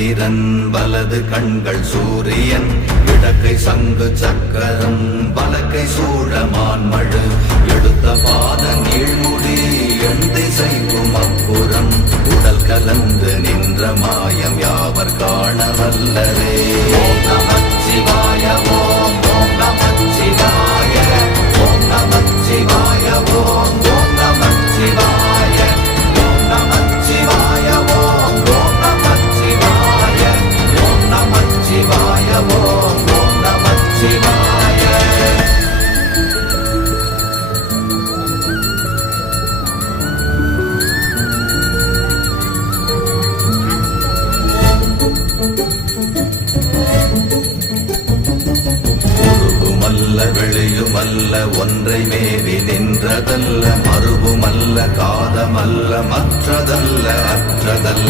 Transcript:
சந்திரன் வலது கண்கள் சூரியன் இடக்கை சங்கு சக்கரம் வலக்கை சூழமான்மழு எடுத்த பாத நீழ்முடி எண் திசைக்கும் அப்புறம் உடல் கலந்து நின்ற மாயம் யாவர் காண வல்லரே. ஓம் நமச்சிவாய ஓம் ஓம் நமச்சிவாய ஓம் நமச்சிவாய ஓம் ஓம் நமச்சிவாய ஓம் நமச்சிவாய ஓம் ஓம் நமச்சிவாய ஓம் நமச்சிவாய ஓம் ஓம் நமச்சிவாய. வெளியுமல்ல ஒன்றை மேவி நின்றதல்ல மறுவுமல்ல காதமல்ல மற்றதல்ல அற்றதல்ல